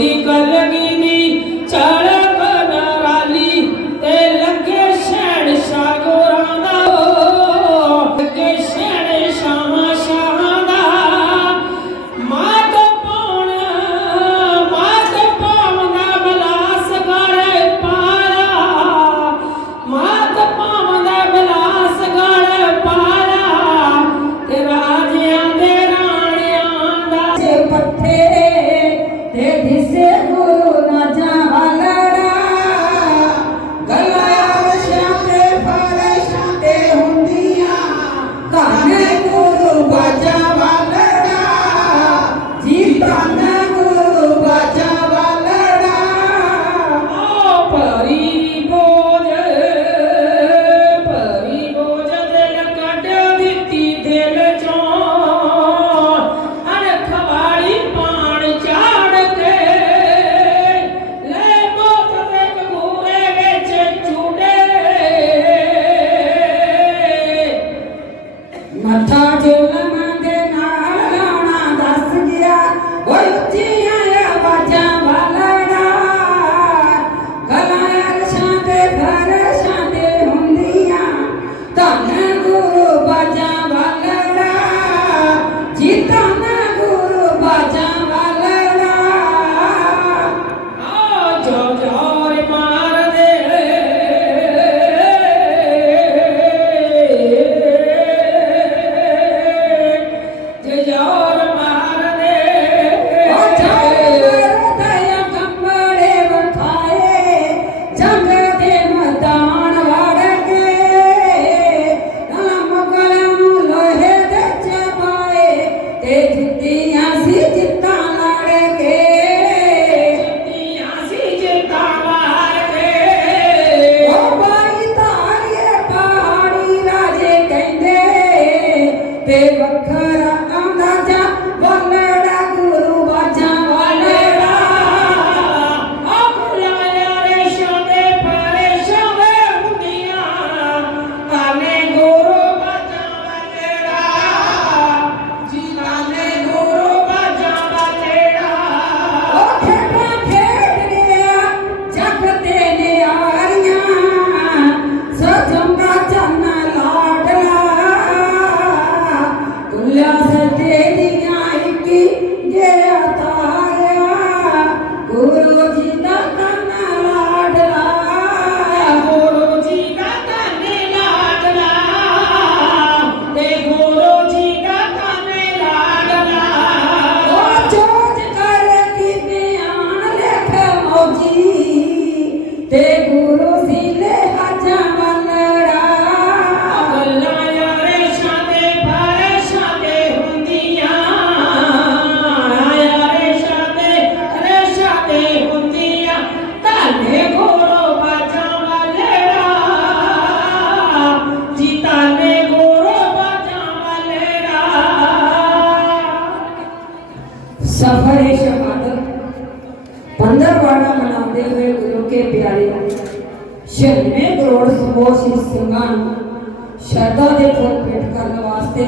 জ্যোতি কলগি ਸ਼ਰਧਾ ਭੇਟ ਕਰਨ ਵਾਸਤੇ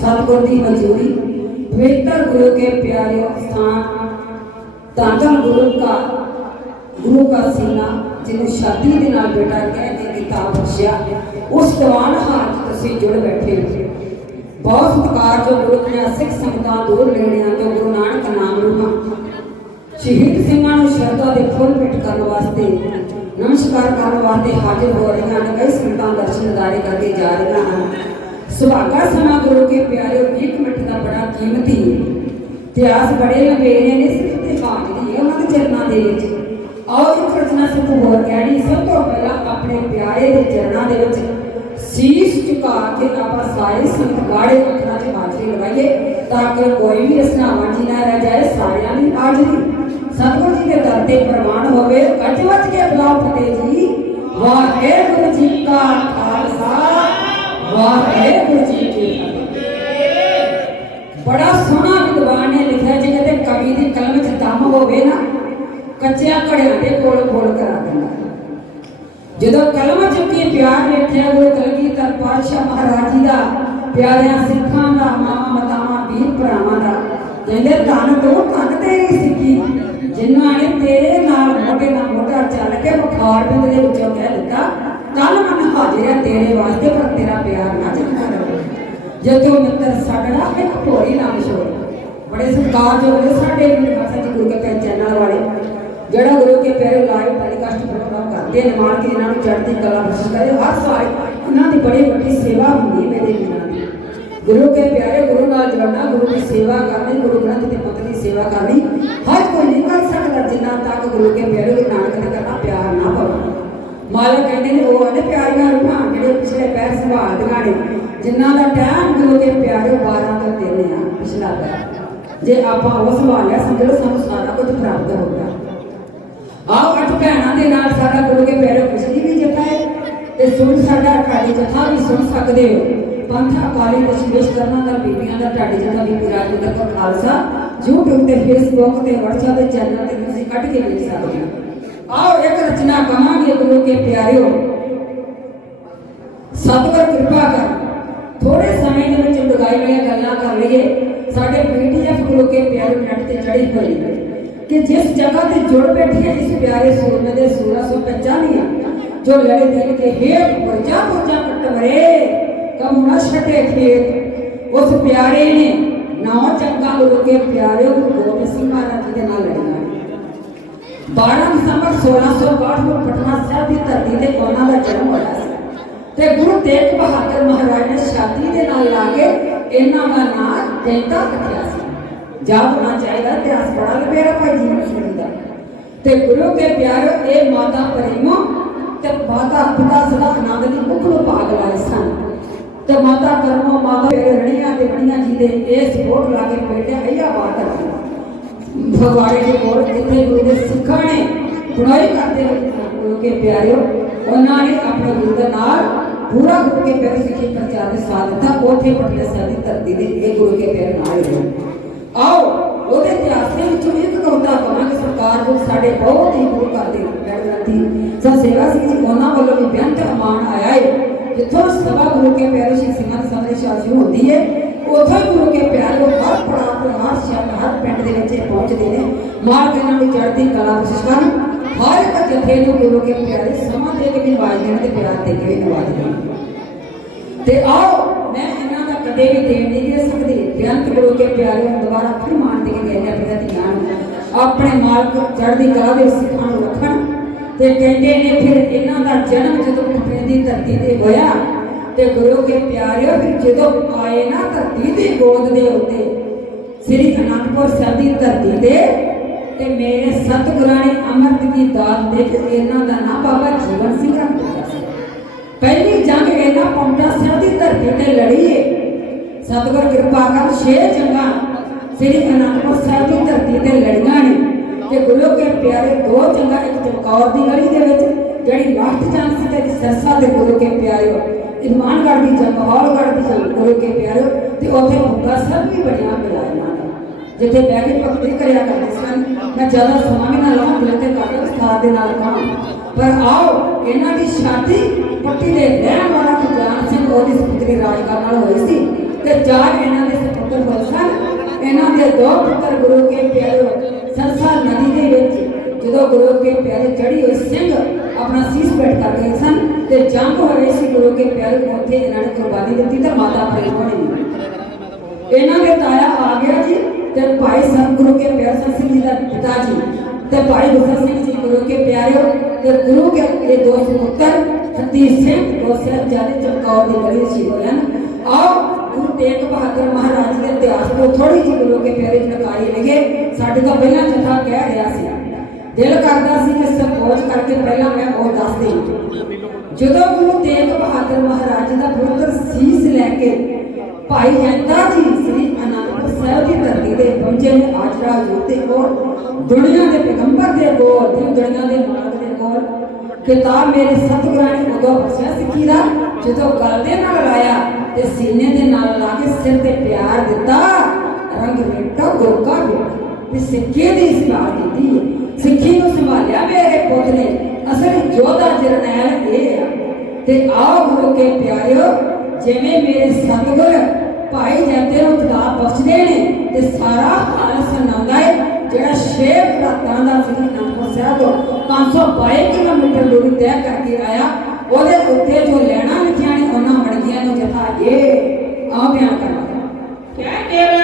ਸਤਿਗੁਰ ਦੀ ਮਨਜ਼ੂਰੀ ਪਵਿੱਤਰ ਗੁਰੂ ਕੇ ਪਿਆਰੇ ਸਥਾਨ ਤਾਂਤਨ ਗੁਰੂ ਕਾ ਗੁਰੂ ਕਾ ਸੀਨਾ, ਜਿਹਨੂੰ ਸ਼ਾਦੀ ਦੇ ਨਾਲ ਬੇਟਾ ਕਹਿ ਕੇ ਕਿਤਾਬ ਬਖਸ਼ਿਆ। ਉਸ ਦੀਵਾਨ ਹਾਲ ਤੁਸੀਂ ਜੁੜ ਬੈਠੇ ਹੋ। ਬਹੁਤ ਸਤਿਕਾਰ ਜੋ ਗੁਰੂ ਦੀਆਂ ਸਿੱਖ ਸੰਗਤਾਂ ਦੂਰ ਲੈਣਿਆਂ ਤੋਂ ਗੁਰੂ ਨਾਨਕ ਨਾਮ ਰੂਹਾਂ। ਸ਼ਹੀਦ ਸਿੰਘਾਂ ਨੂੰ ਸ਼ਰਧਾ ਦੇ ਫੁੱਲ ਭੇਟ ਕਰਨ ਵਾਸਤੇ, ਨਮਸਕਾਰ ਕਰਨ ਵਾਸਤੇ ਹਾਜ਼ਰ ਹੋ ਰਹੀਆਂ ਨੇ। ਕਈ ਸੰਗਤਾਂ ਦਰਸ਼ਨ ਦਾਰੇ ਕਰਕੇ ਜਾ ਰਹੀਆਂ ਹਨ। ਸੁਭਾਗਾ ਸਮਾਂ ਗੁਰੂ ਕੇ ਪਿਆਰੇ 1 ਮਿੰਟ ਦਾ ਬੜਾ ਕੀਮਤੀ ਹੈ। ਇਤਿਹਾਸ ਬੜੇ ਲੰਬੇਰੇ ਨੇ ਸਿਰਫ ਤੇ ਹਾਜ਼ਰੀ ਹੈ ਉਹਨਾਂ ਦੇ ਚਰਨਾਂ ਦੇ ਵਿੱਚ। ਆਓ ਰਚਨਾ ਸਿੱਖ ਹੋਰ ਕਹਿਣੀ, ਸਭ ਤੋਂ ਪਹਿਲਾਂ ਆਪਣੇ ਪਿਆਰੇ ਦੇ ਚਰਨਾਂ ਦੇ ਵਿੱਚ ਸੀਸ ਝੁਕਾ ਕੇ ਆਪਾਂ ਸਾਰੇ ਸੰਤ ਗਾੜੇ ਅੱਖਰਾਂ 'ਚ ਹਾਜ਼ਰੀ ਲਗਾਈਏ ਤਾਂ ਕਿ ਕੋਈ ਵੀ ਇਸ ਨਾਲ ਵਾਂਝੀ ਨਾ ਰਹਿ ਜਾਏ, ਸਾਰਿਆਂ ਦੀ ਹਾਜ਼ਰੀ। ਸਤਿਗੁਰੂ ਜੀ ਦੇ ਦਰ ਤੇ ਪ੍ਰਵਾਨ ਹੋਵੇ। ਗੱਜ ਵੱਜ ਕੇ ਬੁਲਾਓ ਫਤਿਹ ਜੀ। ਵਾਹਿਗੁਰੂ ਜੀ ਕਾ ਵਾਹਿਗੁਰੂ ਜੀ ਕੀ ਫਤਿਹ ਬੜਾ ਸੋਹਣਾ ਵਿਦਵਾਨ ਨੇ ਲਿਖਿਆ ਜੇ ਕਿਤੇ ਕਵੀ ਦੀ ਕਲਮ 'ਚ ਦਮ ਹੋਵੇ ਨਾ, ਕੱਚਿਆਂ ਘੜਿਆਂ ਦੇ ਕੋਲ ਕੋਲ ਕਰਾ ਦਿੰਦਾ। ਜਦੋਂ ਕਲਮ ਚੁੱਕੀ ਪਿਆਰ ਵੇਖਿਆ, ਗੁਰੂ ਕਲਗੀਧਰ ਪਾਤਸ਼ਾਹ ਮਹਾਰਾਜ ਜੀ ਦਾ, ਪਿਆਰਿਆਂ ਸਿੱਖਾਂ ਦਾ ਮਾਮਾ ਮਤਾਵਾ, ਵੀਰ ਭਰਾਵਾਂ ਦਾ, ਕਹਿੰਦੇ ਧੰਨ ਤੂੰ, ਧੰਨ ਤੇਰੀ ਸਿੱਖੀ, ਜਿਨ੍ਹਾਂ ਨੇ ਤੇਰੇ ਨਾਲ ਮੋਢੇ ਨਾਲ ਮੋਢਾ ਚੱਲ ਕੇ ਬੁਖਾਰ ਬਿੰਦ ਦੇ ਵਿੱਚੋਂ ਕਹਿ ਦਿੱਤਾ ਕੱਲ ਤੇਰੇ ਵਾਸਤੇ ਪਰ ਤੇਰਾ ਪਿਆਰ ਨਾ ਚੱਕਾ ਰਹੇ ਜਦੋਂ ਮਿੱਤਰ ਸਾਡੜਾ ਇੱਕ ਭੋਰੀ ਨਾ ਵਿਛੋੜ ਬੜੇ ਸਤਿਕਾਰਯੋਗ ਨੇ ਸਾਡੇ ਵੀਰ ਮਾਤਾ ਜੀ ਗੁਰੂ ਕੇ ਪਿਆਰੇ ਚੈਨਲ ਵਾਲੇ ਜਿਹੜਾ ਗੁਰੂ ਕੇ ਪਿਆਰੇ ਲਾਈਵ ਟੈਲੀਕਾਸਟ ਪ੍ਰੋਗਰਾਮ ਕਰਦੇ ਨੇ ਮਾਰ ਕੇ ਇਹਨਾਂ ਨੂੰ ਚੜ੍ਹਦੀ ਕਲਾ ਬਖਸ਼ ਕਰੇ ਹਰ ਸਾਲ ਉਹਨਾਂ ਦੀ ਬੜੀ ਵੱਡੀ ਸੇਵਾ ਹੁੰਦੀ ਹੈ ਮੇਰੇ ਵੀਰਾਂ ਦੀ ਗੁਰੂ ਕੇ ਪਿਆਰੇ ਗੁਰੂ ਨਾਲ ਜੁੜਨਾ ਗੁਰੂ ਦੀ ਸੇਵਾ ਕਰਨੀ ਗੁਰੂ ਗ੍ਰੰਥ ਦੇ ਪੁੱਤ ਦੀ ਸੇਵਾ ਕਰਨੀ ਹਰ ਕੋਈ ਨਹੀਂ ਕਰ ਸਕਦਾ ਜਿੰਨਾ ਤੱਕ ਗੁਰੂ ਕੇ ਪਿਆਰੇ ਗੁਰੂ ਨਾਨਕ ਨੇ ਕਰਨਾ ਪਿਆਰ ਨਾ ਪਾਵੇ ਮਾਲਕ ਕਹਿੰਦੇ ਨੇ, ਉਹ ਆਨੇ ਪਿਆਰੀਆਂ ਰੂਹਾਂ ਜਿਹੜੇ ਪਿਛਲੇ ਪੈਰ ਸੰਭਾਲਦੀਆਂ ਨੇ, ਜਿਨ੍ਹਾਂ ਦਾ ਟਾਈਮ ਗੁਰੂ ਕੇ ਪਿਆਰੇ 12 ਤੋਂ 3 ਆ, ਪਿਛਲਾ ਪੈਰ। ਜੇ ਆਪਾਂ ਉਹ ਸੰਭਾਲਿਆ ਸਮਝ ਲਓ ਸਾਨੂੰ ਸਾਰਾ ਕੁਝ ਪ੍ਰਾਪਤ ਹੋ ਗਿਆ। ਆਓ, ਅੱਠ ਭੈਣਾਂ ਦੇ ਨਾਲ ਸਾਡਾ ਗੁਰੂ ਕੇ ਪਿਆਰੇ ਖੁਸ਼ੀ ਵੀ ਜਤਾ ਹੈ, ਤੇ ਸੁਣ ਸਾਡਾ ਅਕਾਲੀ ਜਥਾ ਵੀ ਸੁਣ ਸਕਦੇ ਹੋ। ਪੰਥ ਅਕਾਲੀ ਦਸ਼ਮੇਸ਼ ਕਰਨਾ ਦਾ, ਬੀਬੀਆਂ ਦਾ, ਢਾਡੀ ਜਥਾ ਵੀ ਰਾਜਿੰਦਰ ਕੌਰ ਖਾਲਸਾ, YouTube ਤੇ Facebook ਤੇ WhatsApp ਦੇ ਚੈਨਲ ਤੇ ਤੁਸੀਂ ਕੱਢ ਕੇ ਵੇਖ ਸਕਦੇ ਹੋ। ਆਓ ਇੱਕ ਰਚਨਾ ਕਵਾਂਗੇ ਗੁਰੂ ਕੇ ਪਿਆਰਿਓ ਸਤਿਗੁਰ ਕਿਰਪਾ ਕਰ ਥੋੜੇ ਸਮੇਂ ਦੇ ਵਿੱਚ ਡੁਗਾਈ ਵਾਲੀਆਂ ਗੱਲਾਂ ਕਰ ਲਈਏ ਸਾਡੇ ਪੀਡੀਐਫ ਗੁਰੂ ਕੇ ਪਿਆਰੇ ਨੈਟ ਤੇ ਚੜੀ ਹੋਈ ਹੈ ਕਿ ਜਿਸ ਜਗ੍ਹਾ ਤੇ ਜੁੜ ਬੈਠੀਆਂ ਇਸ ਪਿਆਰੇ ਸੂਰਮੇ ਦੇ ਸੂਰਾ ਸੋ ਪਹਿਚਾਨੀਆਂ ਜੋ ਲੜੇ ਦਿਨ ਕੇ ਹੇਠ ਪੁਰਜਾ ਪੁਰਜਾ ਕਟਵਰੇ ਕਮ ਨਾ ਛਟੇ ਖੇਤ ਉਸ ਪਿਆਰੇ ਨੇ ਨੌ ਚੰਗਾ ਗੁਰੂ ਕੇ ਪਿਆਰੇ ਗੁਰੂ ਗੋਬਿੰਦ ਸਿੰਘ ਮਹਾਰਾਜ ਜੀ ਦੇ ਨਾਲ ਲੜੀਆਂ 12 ਦਸੰਬਰ 1662 ਨੂੰ ਪਟਨਾ ਸਾਹਿਬ ਦੀ ਧਰਤੀ ਤੇ ਉਹਨਾਂ ਦਾ ਜਨਮ ਹੋਇਆ ਸੀ। ਤੇ ਗੁਰੂ ਤੇਗ ਬਹਾਦਰ ਮਹਾਰਾਜ ਨੇ ਸ਼ਾਦੀ ਦੇ ਨਾਲ ਲਾ ਕੇ ਇਹਨਾਂ ਦਾ ਨਾਮ ਜੈਤਾ ਰੱਖਿਆ ਸੀ। ਯਾਦ ਹੋਣਾ ਚਾਹੀਦਾ, ਇਤਿਹਾਸ ਬੜਾ ਲੰਬੇਰਾ ਭਾਈ ਜੀ ਸਿੰਘ ਦਾ। ਤੇ ਗੁਰੂ ਕੇ ਪਿਆਰੋ ਇਹ ਮਾਤਾ ਪਰਿਮੋ ਤੇ ਮਾਤਾ ਪਿਤਾ ਸਦਾ ਆਨੰਦ ਦੀ ਕੁੱਖ ਨੂੰ ਭਾਗ ਲਾਏ ਸਨ। ਤੇ ਮਾਤਾ ਕਰਮੋ, ਮਾਤਾ ਰਣੀਆਂ ਤੇ ਬੜੀਆਂ ਜੀ ਦੇ ਇਸ ਵੋਟ ਲਾ ਕੇ ਬੇਟੇ ਹਈਆ ਬਾਤ ਭਗਵਾੜੇ ਦੇ ਕੋਲ ਜਿੱਥੇ ਗੁਰੂ ਦੇ ਸਿੱਖਾਂ ਨੇ ਬੁਣਾਈ ਕਰਦੇ ਹੋਏ ਕੇ ਪਿਆਰਿਓ, ਉਹਨਾਂ ਨੇ ਆਪਣੇ ਗੁਰੂ ਦੇ ਨਾਲ ਪੂਰਾ ਗੁਰੂ ਕੇ ਪਿਆਰੇ ਸਿੱਖੀ ਪ੍ਰਚਾਰ ਦੇ ਸਾਥ ਦਿੱਤਾ, ਉਥੇ ਪਟਨਾ ਸਾਹਿਬ ਦੀ ਧਰਤੀ ਦੇ ਇਹ ਗੁਰੂ ਕੇ ਪਿਆਰੇ ਨਾਲ ਰਹੇ ਆਓ, ਉਹਦੇ ਇਤਿਹਾਸ ਦੇ ਵਿੱਚੋਂ ਇੱਕ ਕਵਿਤਾ ਕਵਾਂਗੇ ਸਰਕਾਰ ਜੋ ਸਾਡੇ ਬਹੁਤ ਹੀ ਗੁਰੂ ਕਰਦੇ ਗ੍ਰੰਥੀ ਸਾ ਸੇਵਾ ਸਿੰਘ ਜੀ, ਉਹਨਾਂ ਵੱਲੋਂ ਵੀ ਬੇਅੰਤ ਅਮਾਨ ਆਇਆ ਹੈ ਜਿੱਥੋਂ ਸਭਾ ਗੁਰੂ ਕੇ ਪਿਆਰੇ ਸ਼੍ਰੀ ਸਿੰਘਾਂ ਦੀ ਸਮਰੇ ਸ਼ਾਸੀ ਹੁੰਦੀ ਹੈ ਉਥੋਂ ਗੁਰੂ ਕੇ ਪਿਆਰੇ ਹਰ ਪੜਾਅ ਤੇ ਹਰ ਸ਼ਹਿਰ ਹਰ ਪਿੰਡ ਦੇ ਵਿੱਚ ਪਹੁੰਚਦੇ ਨੇ। ਮਾਰ ਕੇ ਇਹਨਾਂ ਚੜ੍ਹਦੀ ਕਲਾ ਬਖਸ਼ਿਸ਼ ਕਰਨ ਹਰ ਇੱਕ ਜਥੇ ਨੂੰ ਗੁਰੂ ਕੇ ਪਿਆਰੇ ਸਮਾਂ ਦੇ ਕੇ ਵੀ ਦੇਣ ਤੇ ਪਿਆਰ ਦੇ ਕੇ ਵੀ ਦੇਣ ਤੇ ਆਓ, ਮੈਂ ਇਹਨਾਂ ਦਾ ਕਦੇ ਵੀ ਦੇਣ ਨਹੀਂ ਦੇ ਸਕਦੀ। ਬੇਅੰਤ ਗੁਰੂ ਕੇ ਪਿਆਰੇ ਨੂੰ ਦੁਬਾਰਾ ਫਿਰ ਮਾਨ ਦੇ ਕੇ ਗਏ ਨੇ ਆਪਣੇ ਧੀਆਂ ਆਪਣੇ ਮਾਲਕ ਚੜ੍ਹਦੀ ਕਲਾ ਦੇ ਸਿੱਖਾਂ ਨੂੰ ਰੱਖਣ। ਤੇ ਕਹਿੰਦੇ ਨੇ ਫਿਰ ਇਹਨਾਂ ਦਾ ਜਨਮ ਜਦੋਂ ਪਟਨੇ ਦੀ ਧਰਤੀ ਤੇ ਹੋਇਆ ਤੇ ਗੁਰੂ ਕੇ ਪਿਆਰਿਓ, ਫਿਰ ਜਦੋਂ ਆਏ ਨਾ ਧਰਤੀ ਦੀ ਗੋਦ ਦੇ ਉੱਤੇ, ਸ੍ਰੀ ਅਨੰਦਪੁਰ ਸਾਹਿਬ ਦੀ ਧਰਤੀ ਤੇ ਤੇ ਮੇਰੇ ਸਤਿਗੁਰਾਂ ਨੇ ਅੰਮ੍ਰਿਤ ਦੀ ਦਾਤ ਦੇ ਕੇ ਇਹਨਾਂ ਦਾ ਨਾਮ ਬਾਬਾ ਜੀਵਨ ਸਿੰਘ ਰੱਖ ਦਿੱਤਾ ਸੀ। ਪਹਿਲੀ ਜੰਗ ਇਹਨਾਂ ਪੌਂਟਾ ਸਾਹਿਬ ਦੀ ਧਰਤੀ ਤੇ ਲੜੀ ਸਤਿਗੁਰ ਕਿਰਪਾ ਕਰ ਛੇ ਜੰਗਾਂ ਸ੍ਰੀ ਅਨੰਦਪੁਰ ਸਾਹਿਬ ਦੀ ਧਰਤੀ ਤੇ ਲੜੀਆਂ ਨੇ ਤੇ ਗੁਰੂ ਕੇ ਪਿਆਰੇ ਦੋ ਜੰਗਾਂ, ਇੱਕ ਚਮਕੌਰ ਦੀ ਗਲੀ ਦੇ ਵਿੱਚ, ਜਿਹੜੀ ਲਾਸਟ ਜੰਗ ਸੀ ਤੇ ਸਰਸਾ ਦੇ ਗੁਰੂ ਕੇ ਪਿਆਰਿਓ। ਇਮਾਨਗੜ੍ਹ ਦੀ ਜੰਗ ਹੌਲਗੜ੍ਹ ਦੀ ਜੰਗ ਗੁਰੂ ਕੇ ਪਿਆਰਿਓ, ਤੇ ਉੱਥੇ ਮੁੰਡਾ ਸਾਹਿਬ ਵੀ ਬਣਿਆ ਪਿਆ ਜਿੱਥੇ ਬਹਿ ਕੇ ਭਗਤੀ ਕਰਿਆ ਕਰਦੇ ਸਨ। ਮੈਂ ਜ਼ਿਆਦਾ ਸਮਾਂ ਵੀ ਨਾ ਲਾਵਾਂ, ਦਿਲ ਤੇ ਕਰਦੇ ਵਿਸਥਾਰ ਦੇ ਨਾਲ ਕਹਾਂ ਪਰ ਆਓ, ਇਹਨਾਂ ਦੀ ਸ਼ਾਦੀ ਪੱਟੀ ਦੇ ਰਹਿਣ ਵਾਲਾ ਖਜਾਨ ਸਿੰਘ, ਉਹਦੀ ਸਪੁੱਤਰੀ ਰਾਜਕਾ ਨਾਲ ਹੋਈ ਸੀ। ਤੇ ਚਾਰ ਇਹਨਾਂ ਦੇ ਸੁਪੁੱਤਰ ਹੋਏ ਸਨ। ਇਹਨਾਂ ਦੇ ਦੋ ਪੁੱਤਰ ਗੁਰੂ ਕੇ ਪਿਆਰੇ ਸਰਸਾ ਨਦੀ ਦੇ ਜਦੋਂ ਗੁਰੂ ਕੇ ਪਿਆਰੇ ਚੜੀ ਹੋਈ ਸਿੰਘ ਆਪਣਾ ਸੀਸ ਪੇਟ ਕਰ ਗਏ ਸਨ ਤੇ ਜੰਗ ਹੋ ਰਹੀ ਸੀ ਗੁਰੂ ਕੇ ਪਿਆਰੇ ਉੱਥੇ ਇਹਨਾਂ ਨੇ ਕੁਰਬਾਨੀ ਦਿੱਤੀ ਤੇ ਮਾਤਾ ਪ੍ਰੇਮ ਬਣੀ ਇਹਨਾਂ ਦੇ ਤਾਇਆ ਆ ਗਿਆ ਜੀ ਤੇ ਭਾਈ ਸਤਿਗੁਰੂ ਕੇ ਪਿਆਰ ਸਿੰਘ ਜੀ ਦਾ ਪਿਤਾ ਜੀ ਤੇ ਭਾਈ ਗੁਰਸਰ ਸਿੰਘ ਜੀ ਗੁਰੂ ਕੇ ਪਿਆਰਿਓ ਤੇ ਗੁਰੂ ਕੇ ਇਹ ਦੋ ਪੁੱਤਰ ਸਤੀਸ਼ ਸਿੰਘ ਦੋ ਸਾਹਿਬਜ਼ਾਦੇ ਚਮਕੌਰ ਦੀ ਗਲੀ ਵਿੱਚ ਸ਼ਹੀਦ ਹੋਏ ਹਨ ਆਓ ਗੁਰੂ ਤੇਗ ਬਹਾਦਰ ਮਹਾਰਾਜ ਦੇ ਇਤਿਹਾਸ ਤੋਂ ਥੋੜੀ ਜਿਹੀ ਗੁਰੂ ਕੇ ਪਿਆਰੇ ਜਾਣਕਾਰੀ ਲਈਏ ਸਾਡੇ ਤੋਂ ਪਹਿਲਾਂ ਜਥਾ ਕਹਿ ਰਿਹਾ ਸੀ ਦਿਲ ਕਰਦਾ ਸੀ ਕਿ ਸੰਕੋਚ ਕਰਕੇ ਪਹਿਲਾਂ ਮੈਂ ਉਹ ਦੱਸ ਦੇਵਾਂ। ਜਦੋਂ ਗੁਰੂ ਤੇਗ ਬਹਾਦਰ ਮਹਾਰਾਜ ਦਾ ਪੁੱਤਰ ਸੀਸ ਲੈ ਕੇ ਭਾਈ ਜੈਤਾ ਜੀ ਸ੍ਰੀ ਅਨੰਦਪੁਰ ਸਾਹਿਬ ਦੀ ਧਰਤੀ ਤੇ ਪਹੁੰਚੇ ਨੇ ਆਜਰਾ ਹਜ਼ੂਰ ਦੇ ਕੋਲ, ਦੁਨੀਆ ਦੇ ਪੈਗੰਬਰ ਦੇ ਕੋਲ ਦਿਨ ਦੁਨੀਆ ਦੇ ਮਾਲਕ ਦੇ ਕੋਲ, ਕਿਤਾਬ ਮੇਰੇ ਸਤਿਗੁਰਾਂ ਨੇ ਉਦੋਂ ਬਖਸ਼ਿਆ ਸਿੱਖੀ ਦਾ, ਜਦੋਂ ਗਲ ਦੇ ਨਾਲ ਲਾਇਆ ਤੇ ਸੀਨੇ ਦੇ ਨਾਲ ਲਾ ਕੇ ਸਿਰ ਤੇ ਪਿਆਰ ਦਿੱਤਾ, ਰੰਗ ਰੇਟਾ ਗੋਕਾ ਵੀ ਵੀ ਦੀ ਸੰਭਾਲ ਕੀਤੀ ਸਿੱਖੀ ਨੂੰ ਸੰਭਾਲਿਆ ਮੇਰੇ ਪੁੱਤ ਨੇ। ਅਸਲੀ ਜੋਧਾ ਜਰਨੈਲ ਇਹ ਆ। ਤੇ ਆਓ ਗੁਰੂ ਕੇ ਪਿਆਰਿਓ, ਜਿਵੇਂ ਮੇਰੇ ਸਤਿਗੁਰ ਭਾਈ ਜੈਤੇ ਨੂੰ ਕਿਤਾਬ ਬਖਸ਼ਦੇ ਨੇ, ਤੇ ਸਾਰਾ ਹਾਲ ਸੁਣਾਉਂਦਾ ਹੈ ਜਿਹੜਾ ਸ਼ੇਖ ਰਾਤਾਂ ਦਾ ਸ੍ਰੀ ਅਨੰਦਪੁਰ ਸਾਹਿਬ 522 ਕਿਲੋਮੀਟਰ ਦੂਰੀ ਤੈਅ ਕਰਕੇ ਆਇਆ, ਉਹਦੇ ਉੱਤੇ ਜੋ ਲੈਣਾ ਲਿਖਿਆ ਨੇ ਉਹਨਾਂ ਮੜਗੀਆਂ ਨੂੰ ਜਥਾ ਇਹ ਆ ਬਿਆਨ ਕਰਨਾ ਕਹਿ ਤੇਰਾ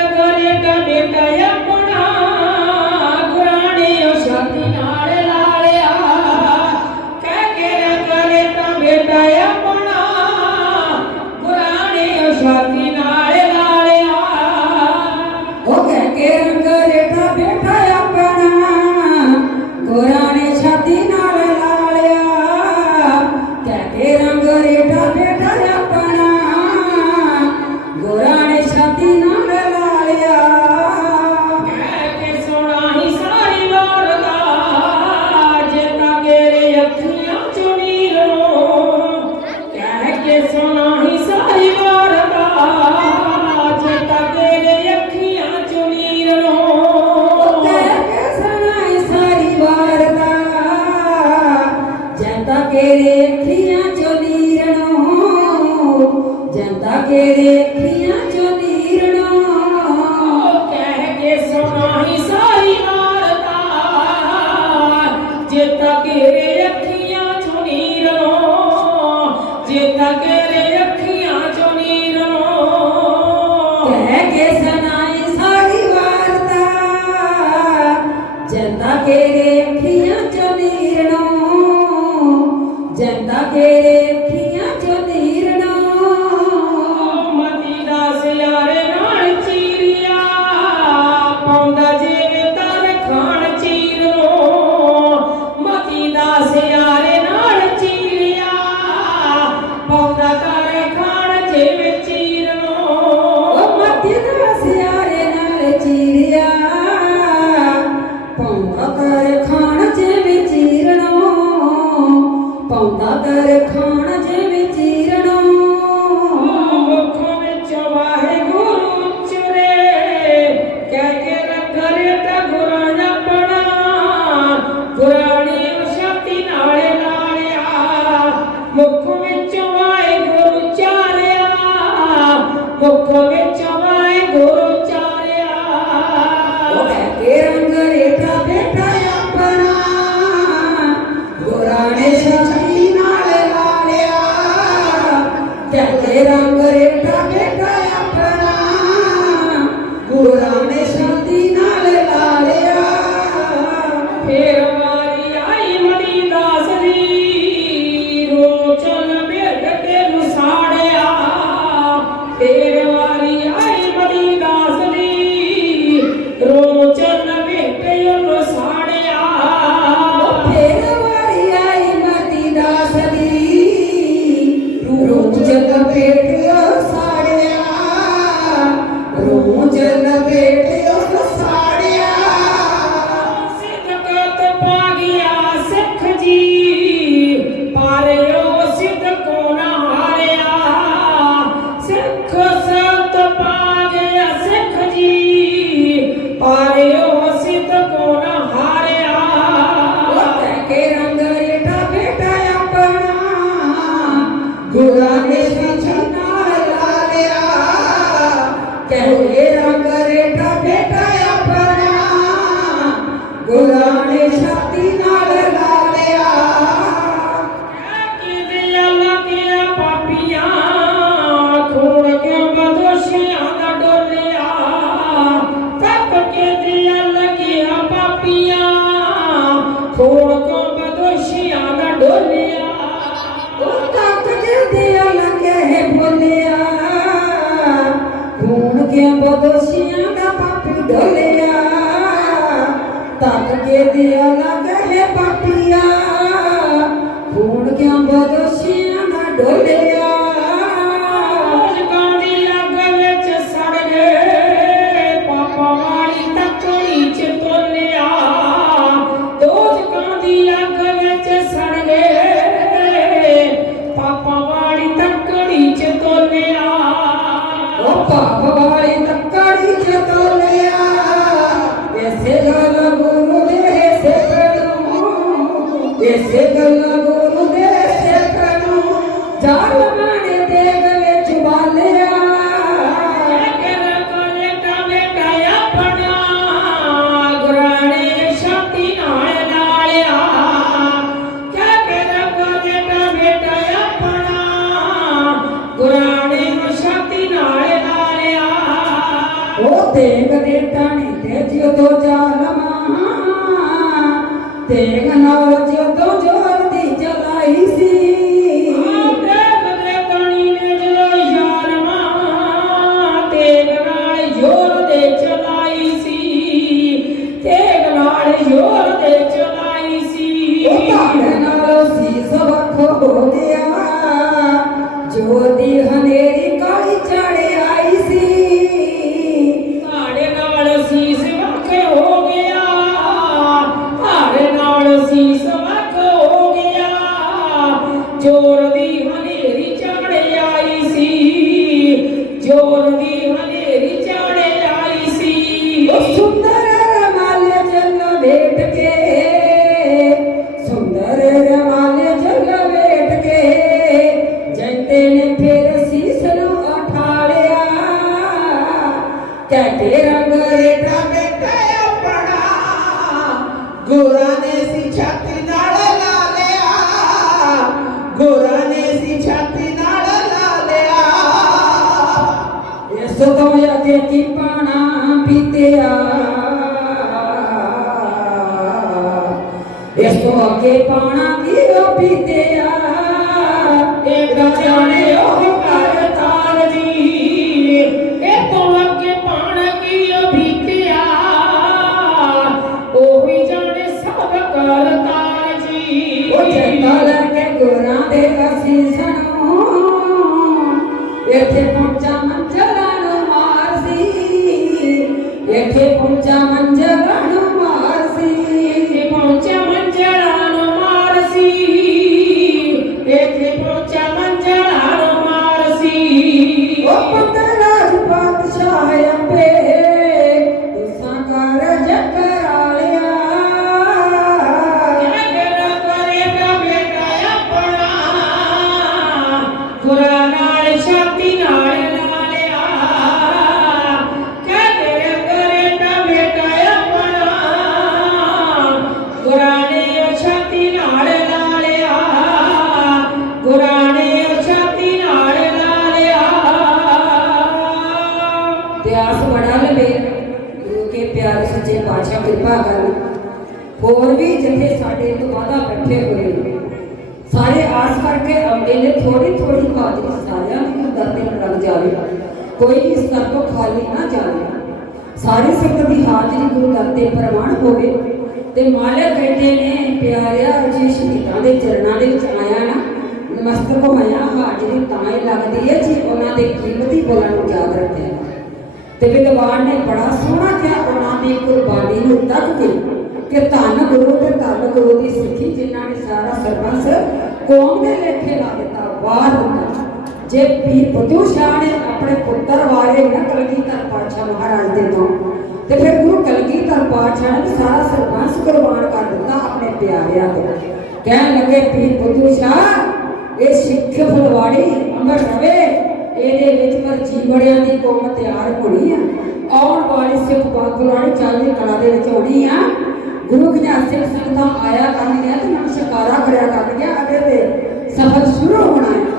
करे ಪಾಪ ಮಾಡಿ ತಕ್ಕಾಡಿ ಕೇಳ್ತಾವಲ್ಲ Tenga novo, tio, don't do ਕੋਈ ਇਸ ਦਰ ਤੋਂ ਖਾਲੀ ਨਾ ਜਾਵੇ। ਸਾਰੀ ਸੰਗਤ ਦੀ ਹਾਜ਼ਰੀ ਗੁਰੂ ਦਰ ਤੇ ਪ੍ਰਵਾਨ ਹੋਵੇ। ਤੇ ਮਾਲਕ ਬੈਠੇ ਨੇ, ਪਿਆਰਿਆ ਜੀ ਸ਼ਹੀਦਾਂ ਦੇ ਚਰਨਾਂ ਦੇ ਵਿੱਚ ਆਇਆ ਨਾ ਨਮਸਤਕ ਹੋਇਆ, ਹਾਜ਼ਰੀ ਤਾਂ ਹੀ ਲੱਗਦੀ ਹੈ ਜੇ ਉਹਨਾਂ ਦੇ ਕੀਮਤੀ ਬੋਲਾਂ ਨੂੰ ਯਾਦ ਰੱਖਿਆ। ਤੇ ਵਿਦਵਾਨ ਨੇ ਬੜਾ ਸੋਹਣਾ ਕਿਹਾ, ਉਹਨਾਂ ਦੀ ਕੁਰਬਾਨੀ ਨੂੰ ਤੱਕ ਕੇ ਕਿ ਧੰਨ ਗੁਰੂ ਤੇ ਧੰਨ ਗੁਰੂ ਦੀ ਸਿੱਖੀ, ਜਿਨ੍ਹਾਂ ਨੇ ਸਾਰਾ ਸਰਬੰਸ ਕੌਮ ਦੇ ਲੇਖੇ ਲਾ ਦਿੱਤਾ ਵਾਹ ਜੇ ਪੀਰ ਬਦੂ ਸ਼ਾਹ ਨੇ ਆਪਣੇ ਪੁੱਤਰ ਵਾਲੇ ਨਾ ਕਲਗੀਧਰ ਪਾਤਸ਼ਾਹ ਮਹਾਰਾਜ ਦੇ ਤੋਂ। ਤੇ ਫਿਰ ਗੁਰੂ ਕਲਗੀਧਰ ਪਾਤਸ਼ਾਹ ਨੇ ਸਾਰਾ ਸਰਬੰਸ ਕੁਰਬਾਨ ਕਰ ਦਿੱਤਾ ਆਪਣੇ ਪਿਆਰਿਆਂ ਦੇ ਕਹਿਣ ਲੱਗੇ ਪੀਰ ਬੁੱਧੂ ਸ਼ਾਹ, ਇਹ ਸਿੱਖ ਫਲਵਾੜੀ ਅਮਰ ਰਵੇ। ਇਹਦੇ ਵਿੱਚ ਪਰ ਜੀਵੜਿਆਂ ਦੀ ਕੌਮ ਤਿਆਰ ਹੋਣੀ ਆ। ਆਉਣ ਵਾਲੀ ਸਿੱਖ ਬਾਗੁਰਾਣੀ ਚਾਲੀ ਕਲਾ ਦੇ ਵਿੱਚ ਹੋਣੀ ਆ। ਗੁਰੂ ਗਿਆਨ ਸਿੰਘ ਸੰਤਾਂ ਆਇਆ ਕਰਨਗੇ ਤੇ ਨਮਸਕਾਰਾ ਕਰਿਆ ਕਰਨਗੇ ਅਗੇ ਤੇ ਸਫਰ ਸ਼ੁਰੂ ਹੋਣਾ ਹੈ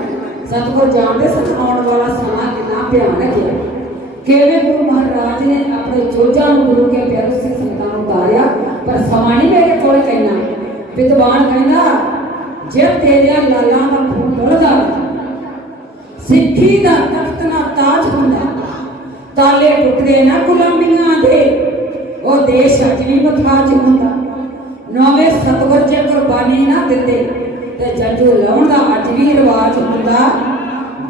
ਸਤਿਗੁਰ ਜਾਣਦੇ ਸਤਨਾਉਣ ਵਾਲਾ ਸਮਾਂ ਕਿੰਨਾ ਭਿਆਨਕ ਹੈ। ਕਿਵੇਂ ਗੁਰੂ ਮਹਾਰਾਜ ਨੇ ਆਪਣੇ ਜੋਜਾਂ ਨੂੰ ਗੁਰੂ ਕੇ ਪਿਆਰੇ ਸਿੱਖ ਸੰਤਾਂ ਨੂੰ ਉਤਾਰਿਆ? ਪਰ ਸਮਾਂ ਨਹੀਂ ਮੇਰੇ ਕੋਲ ਕਹਿਣਾ ਵਿਦਵਾਨ ਕਹਿੰਦਾ, ਜੇ ਤੇਰਿਆਂ ਲਾਲਾਂ ਦਾ ਖੂਨ ਡੁੱਲਦਾ, ਸਿੱਖੀ ਦਾ ਤਖਤ ਨਾ ਤਾਜ ਹੁੰਦਾ, ਤਾਲੇ ਟੁੱਟਦੇ ਨਾ ਗੁਲਾਮੀਆਂ ਦੇ, ਉਹ ਦੇਸ਼ ਅੱਜ ਵੀ ਮਥਾਜ ਹੁੰਦਾ। ਨਵੇਂ ਸਤਗੁਰ ਜੇ ਕੁਰਬਾਨੀ ਨਾ ਦਿੰਦੇ ਤੇ ਜੰਜੂ ਲਾਉਣ ਦਾ ਅੱਜ ਵੀ ਰਿਵਾਜ ਹੁੰਦਾ।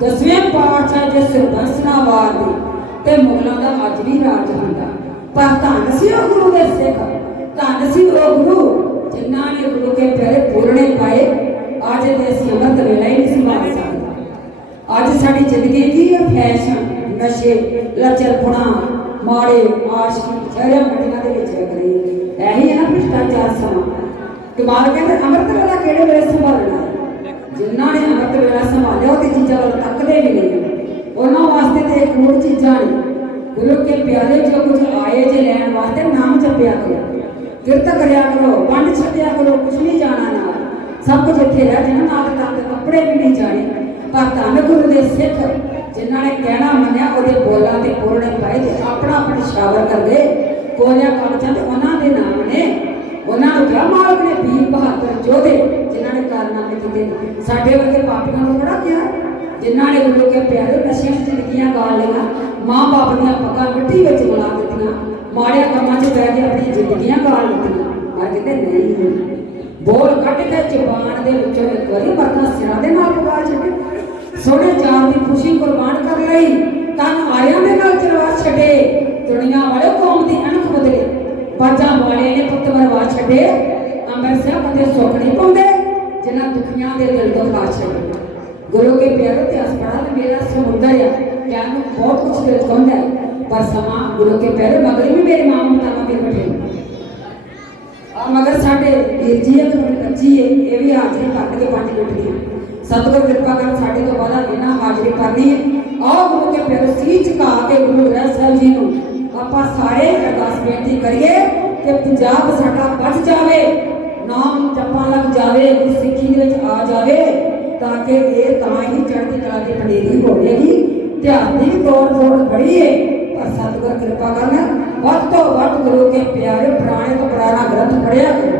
ਦਸਵੇਂ ਪਾਤਸ਼ਾਹ ਜੇ ਸਰਬੰਸ ਨਾ ਵਾਰਦੇ ਤੇ ਮੁਗਲਾਂ ਦਾ ਅੱਜ ਵੀ ਰਾਜ ਹੁੰਦਾ। ਪਰ ਧੰਨ ਸੀ ਉਹ ਗੁਰੂ ਦੇ ਸਿੱਖ, ਧੰਨ ਸੀ ਉਹ ਗੁਰੂ ਜਿਨ੍ਹਾਂ ਨੇ ਗੁਰੂ ਕੇ ਪਿਆਰੇ ਪੂਰਣੇ ਪਾਏ। ਅੱਜ ਦੇ ਅਸੀਂ ਵੇਲਾ ਹੀ ਨਹੀਂ ਸੰਭਾਲ ਸਕਦੇ। ਅੱਜ ਸਾਡੀ ਜ਼ਿੰਦਗੀ ਕੀ ਹੈ? ਫੈਸ਼ਨ, ਨਸ਼ੇ ਲੱਚਰਪੁਣਾ ਮਾੜੇ, ਆਸ਼ਕੀ ਸਾਰੇ ਮੰਡੀਆਂ ਦੇ ਵਿੱਚ ਰਹੀ ਇਹੀ ਹੈ ਨਾ ਭ੍ਰਿਸ਼ਟਾਚਾਰ ਸਮਾਂ। ਕਮਾਲ ਕਹਿੰਦੇ, ਅੰਮ੍ਰਿਤ ਵੇਲਾ ਕਿਹੜੇ ਵੇਲੇ ਸੰਭਾਲਣਾ? ਹੈ? ਜਿਨ੍ਹਾਂ ਨੇ ਅੰਮ੍ਰਿਤ ਵੇਲਾ ਸੰਭਾਲਿਆ, ਉਹ ਤੇ ਚੀਜ਼ਾਂ ਵੱਲ ਤੱਕਦੇ ਵੀ ਨਹੀਂ। ਉਹਨਾਂ ਵਾਸਤੇ ਤੇ ਇੱਕ ਹੋਰ ਚੀਜ਼ਾਂ ਨੇ। ਗੁਰੂ ਕੇ ਪਿਆਰੇ ਜੋ ਕੁਝ ਆਏ ਜੇ ਲੈਣ ਵਾਸਤੇ, ਨਾਮ ਜਪਿਆ ਕਰੋ। ਕਿਰਤ ਕਰਿਆ ਕਰੋ, ਵੰਡ ਛੱਡਿਆ ਕਰੋ ਕੁਝ ਨਹੀਂ ਜਾਣਾ ਨਾਲ। ਸਭ ਕੁਝ ਇੱਥੇ ਰਹਿ ਜਾਣਾ, ਨਾਲ ਤਾਂ ਕੱਪੜੇ ਵੀ ਨਹੀਂ ਜਾਣੇ। ਪਰ ਧੰਨ ਗੁਰੂ ਦੇ ਸਿੱਖ, ਜਿਨ੍ਹਾਂ ਨੇ ਕਹਿਣਾ ਮੰਨਿਆ, ਉਹਦੇ ਬੋਲਾਂ ਤੇ ਪੂਰਣੇ ਪਾਏ ਤੇ ਆਪਣਾ ਆਪਣਾ ਸ਼ਾਵਰ ਕਰਦੇ ਕੋਲਿਆ ਕਾਲਜਾਂ ਚੰਦ ਉਹਨਾਂ ਦੇ ਨਾਮ ਨੇ। ਉਹਨਾਂ ਨੂੰ ਕਿਹਾ ਮਾਲਕ ਨੇ ਵੀਰ ਬਹਾਦਰ ਜੋਧੇ, ਜਿਨ੍ਹਾਂ ਨੇ ਕਾਰਨਾਮੇ ਕੀਤੇ ਸਾਡੇ ਵਰਗੇ ਪਾਪੀਆਂ ਨੂੰ ਥੋੜਾ ਕਿਹਾ, ਜਿਨ੍ਹਾਂ ਨੇ ਗੁਰੂ ਕੇ ਪਿਆਰੇ ਨਸ਼ਿਆਂ 'ਚ ਜ਼ਿੰਦਗੀਆਂ ਗਾਲ ਲਈਆਂ ਮਾਂ ਬਾਪ ਦੀਆਂ ਪੱਗਾਂ ਮਿੱਟੀ ਵਿੱਚ ਬੁਲਾ ਦਿੱਤੀਆਂ ਮਾੜੇ ਕੰਮਾਂ 'ਚ ਪੈ ਕੇ ਆਪਣੀਆਂ ਜ਼ਿੰਦਗੀਆਂ ਗਾਲ ਦਿੱਤੀਆਂ ਪਰ ਕਿਤੇ ਨਹੀਂ। ਬੋਲ ਕੱਢ ਕੇ ਜ਼ੁਬਾਨ ਦੇ ਵਿੱਚੋਂ ਇੱਕ ਵਾਰੀ ਮਰਨਾ ਸਿਰਾਂ ਦੇ ਨਾਲ ਪਵਾ ਛੱਡੇ। ਸੋਹਣੇ ਜਾਨ ਦੀ ਖੁਸ਼ੀ ਕੁਰਬਾਨ ਕਰ ਲਈ ਤਾਂ ਆਇਆਂ ਦੇ ਨਾਲ ਚਲਵਾ ਛੱਡੇ। ਦੁਨੀਆ ਵਾਲੇ ਕੌਮ ਦੀ ਅਣਖ ਬਦਲੇ। ਬਾਜਾਂ ਵਾਲੇ ਨੇ ਪੁੱਤ ਮਰਵਾ ਛੱਡੇ, ਅੰਮ੍ਰਿਤ ਸਿੰਘ ਬੰਦੇ ਸੁੱਖ ਨਹੀਂ ਪਾਉਂਦੇ, ਜਿਨ੍ਹਾਂ ਦੁਖੀਆਂ ਦੇ ਦਿਲ ਤੋਂ ਖਾ ਛੱਡੇ। ਗੁਰੂ ਕੇ ਪਿਆਰੇ ਤੇ ਅਸਪਾਲ ਮੇਰਾ ਸਮੁੰਦਰ ਆ ਗਿਆਨ ਨੂੰ ਬਹੁਤ ਕੁਝ ਦੇ ਪਰ ਸਮਾਂ ਗੁਰੂ ਕੇ ਪਿਆਰੇ ਮਗਰ ਵੀ ਮੇਰੇ ਮਾਂ ਮਤਾਵਾ ਕੇ ਬੈਠੇ। ਆ ਮਗਰ ਸਾਡੇ ਵੀਰ ਜੀ ਇੱਕ ਮਿੰਟ ਕੱਚੀ ਹੈ ਇਹ ਵੀ ਹਾਜ਼ਰੀ ਭਰ ਕੇ ਪੰਜ ਮਿੰਟ ਦੀ ਸਤਿਗੁਰ ਕਿਰਪਾ ਕਰ ਸਾਡੇ ਤੋਂ ਬਾਅਦ ਇਹਨਾਂ ਹਾਜ਼ਰੀ ਭਰਨੀ ਹੈ ਆਓ ਗੁਰੂ ਕੇ ਪਿਆਰੇ ਸੀ ਝੁਕਾ ਕੇ ਗੁਰੂ ਗ੍ਰੰਥ ਸਾਹਿਬ ਜੀ ਨੂੰ ਆਪਾਂ ਸਾਰੇ ਅਰਦਾਸ ਬੇਨਤੀ ਕਰੀਏ ਕਿ ਪੰਜਾਬ ਸਾਡਾ ਬਚ ਜਾਵੇ, ਨਾਮ ਜਪਾਂ ਲੱਗ ਜਾਵੇ ਸਿੱਖੀ ਦੇ ਵਿੱਚ ਆ ਜਾਵੇ, ਤਾਂ ਕਿ ਇਹ ਤਾਂ ਹੀ ਚੜ੍ਹਦੀ ਕਲਾ ਦੀ ਪੰਡੇਰੀ ਹੋਵੇਗੀ ਧਿਆਨ ਦੀ ਤੋੜ ਤੋੜ ਬੜੀ ਹੈ ਪਰ ਸਤਿਗੁਰ ਕਿਰਪਾ ਕਰਨ, ਵੱਧ ਤੋਂ ਵੱਧ ਗੁਰੂ ਕੇ ਪਿਆਰੇ ਪੁਰਾਣੇ ਤੋਂ ਪੁਰਾਣਾ ਗ੍ਰੰਥ ਪੜਿਆ ਕਰੋ।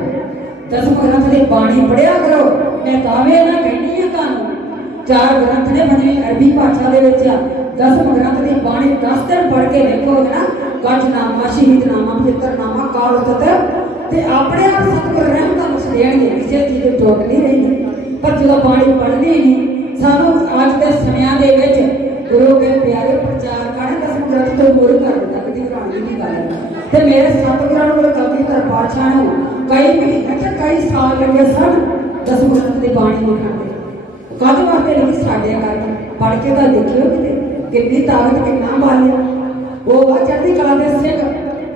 ਦਸਮ ਗ੍ਰੰਥ ਦੀ ਬਾਣੀ ਪੜਿਆ ਕਰੋ। ਮੈਂ ਦਾਅਵੇ ਨਾਲ ਕਹਿੰਦੀ ਹਾਂ ਤੁਹਾਨੂੰ, ਚਾਰ ਗ੍ਰੰਥ ਨੇ ਪੰਜਵੀਂ ਅਰਬੀ ਭਾਸ਼ਾ ਦੇ ਵਿੱਚ ਦਸਮ ਗ੍ਰੰਥ ਦੀ ਬਾਣੀ 10 ਦਿਨ ਪੜ੍ਹ ਕੇ ਵੇਖੋਗੇ ਨਾ ਗੱਜਨਾਮਾ, ਸ਼ਹੀਦਨਾਮਾ, ਪਵਿੱਤਰਨਾਮਾ, ਕਾਲ ਤਤ ਤੇ ਆਪਣੇ ਆਪ ਸਤਿਗੁਰ ਰਹਿਮਤਾਂ ਨੂੰ ਦੇਣਗੇ ਕਿਸੇ ਚੀਜ਼ ਦੀ ਟੋਟ ਨਹੀਂ ਰਹਿੰਦੀ, ਪਰ ਜਦੋਂ ਬਾਣੀ ਪੜ੍ਹਨੀ ਨਹੀਂ ਸਾਨੂੰ ਅੱਜ ਦੇ ਸਮਿਆਂ ਦੇ ਵਿੱਚ ਗੁਰੂ ਕੇ ਪਿਆਰੇ ਪ੍ਰਚਾਰ ਕਰਨ ਦਸਮ ਗ੍ਰੰਥ ਤੋਂ ਮੋਰ ਕਰ ਦਿੱਤਾ ਕਦੀ ਕਹਾਣੀ ਦੀ ਗੱਲ ਤੇ ਮੇਰੇ ਸਤਿਗੁਰਾਂ ਨੂੰ ਕਲਗੀ ਧਰ ਪਾਤਸ਼ਾਹ ਨੂੰ ਕਈ ਮਹੀਨੇ ਤੇ ਕਈ ਸਾਲ ਲੱਗੇ ਸਨ ਦਸਮ ਗ੍ਰੰਥ ਦੀ ਬਾਣੀ ਨੂੰ ਕਰਦੇ ਕਦ ਵਾਸਤੇ ਨਹੀਂ ਸਾਡੇ ਕਰਕੇ ਪੜ ਕੇ ਤਾਂ ਦੇਖਿਓ ਕਿਤੇ, ਕਿੰਨੀ ਤਾਕਤ, ਕਿੰਨਾ ਬਾਲਿਆ ਉਹ ਵਾ ਚੜ੍ਹਦੀ ਕਲਾ ਦੇ ਸਿੱਖ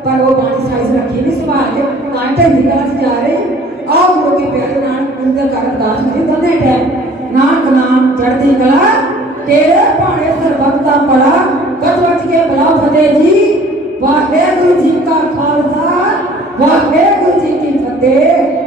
ਪਰ ਉਹ ਬਾਣੀ ਸਾਈਜ਼ ਰੱਖੀ ਨਹੀਂ ਸੰਭਾਲ ਕੇ ਤਾਂ ਢੰਗੀ ਕਲਾ ਚ ਜਾ ਰਹੇ ਆਹ ਗੁਰੂ ਕੇ ਪਿਆਰੇ ਨਾਲ ਉਹਨਾਂ ਕਰ ਅਰਦਾਸ ਨਹੀਂ ਦੋਨੇ ਟਾਈਮ ਨਾਨਕ ਨਾਮ ਚੜ੍ਹਦੀ ਕਲਾ ਤੇਰੇ ਭਾਣੇ ਸਰਬੱਤਾ ਪੜਾ ਗੱਜ ਵੱਜ ਕੇ ਬਲਾ ਫਤਿਹ ਜੀ ਵਾਹਿਗੁਰੂ ਜੀ ਕਾ ਖਾਲਸਾ ਵਾਹਿਗੁਰੂ ਜੀ ਕੀ ਫਤਿਹ